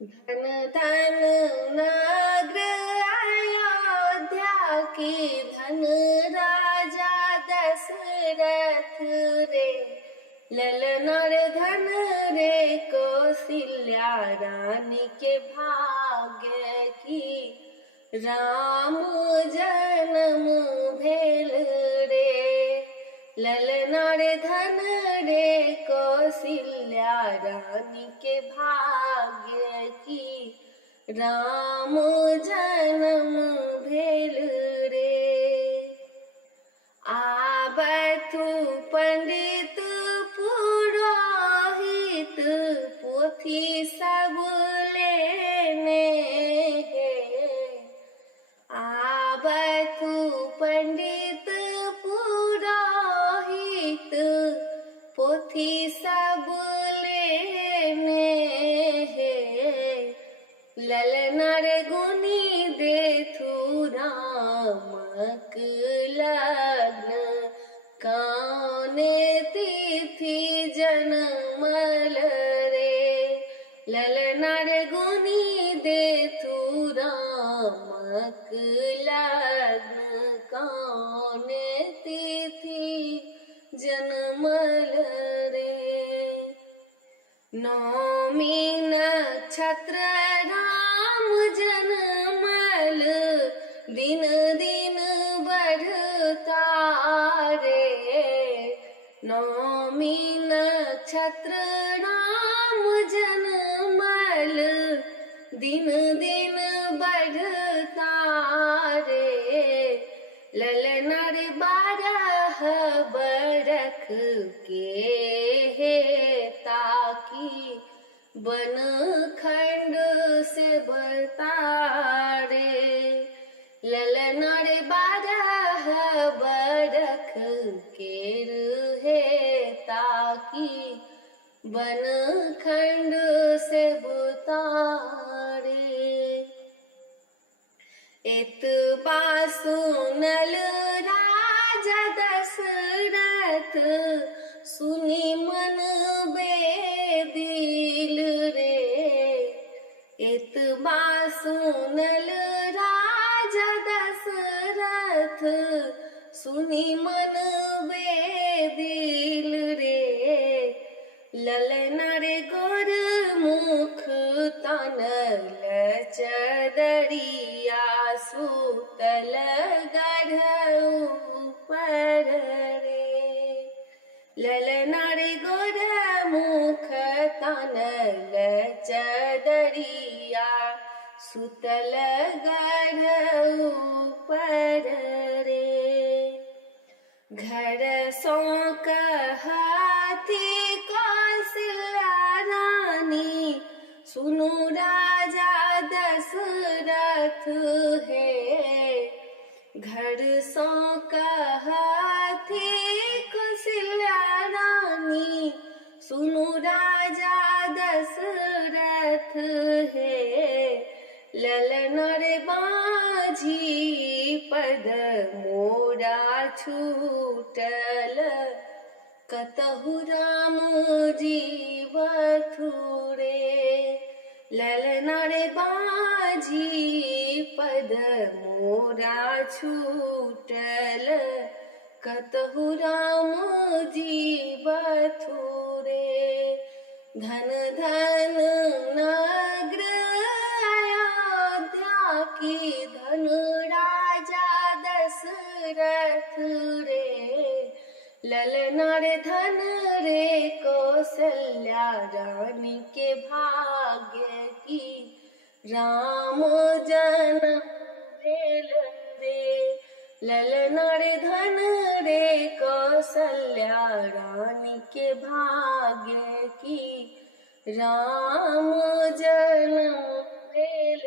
धन धन नगर अयोध्या की, धन राजा दशरथ रे। ललन रे धन रे कौशल्या रानी के भाग्य की, राम जन्म भेल रे। ललन रे धन रे कौशल्या रानी के भाग्य की, राम जन्म भेल रे। आबथु पंडित पुरोहित, पोथी सब लेने हैं। आबथु पंडित पुरोहित, पोथी सब लेने हैं। ललन रे गुनी देथु रामक लग्न, काने तिथि जनमल रे। ललन रे गुनी देथु रामक लग्न, काने तिथि जनमल रे। नौमी नक्षत्र राम जनमल, दिन दिन बढ़ता रे। नौमी नक्षत्र राम जनमल, दिन दिन बढ़ता रे। ललन रे 12 बरख के है, ताकि बन खंड से बता रे। ललन रे 12 बरख के है, ताकि बन खंड से बता रे। एतबा सुनल राजा दशरथ, सुनी मन बेदिल रे। एतबा सुनल राजा दशरथ, सुनी मन बेदिल रे। ललन रे गोर मुख तनल चदरिया, सूतल गढ़ ऊपर रे। ललन रे गोर मुख तनल चदरिया, सूतल गढ़ ऊपर रे। घर सौंक हाथी कौशल्या रानी, सुनु राजा दशरथ है। घर सौंक हाथी कौशल्या रानी, सुनु राजा दशरथ है। ललन रे बाझी पद मोरा छूटल, कतहु राम जीवथु रे। ललन रे बाझी पद मोरा छूटल, कतहु राम जीवथु रे। धन धन नगर अयोध्या की, धन राजा दशरथ रे। ललन रे धन रे कौशल्या रानी के भाग्य की, राम जन्म भेल रे। ललन रे धन रे कौशल्या रानी के भाग्य की, राम जन्म भेल।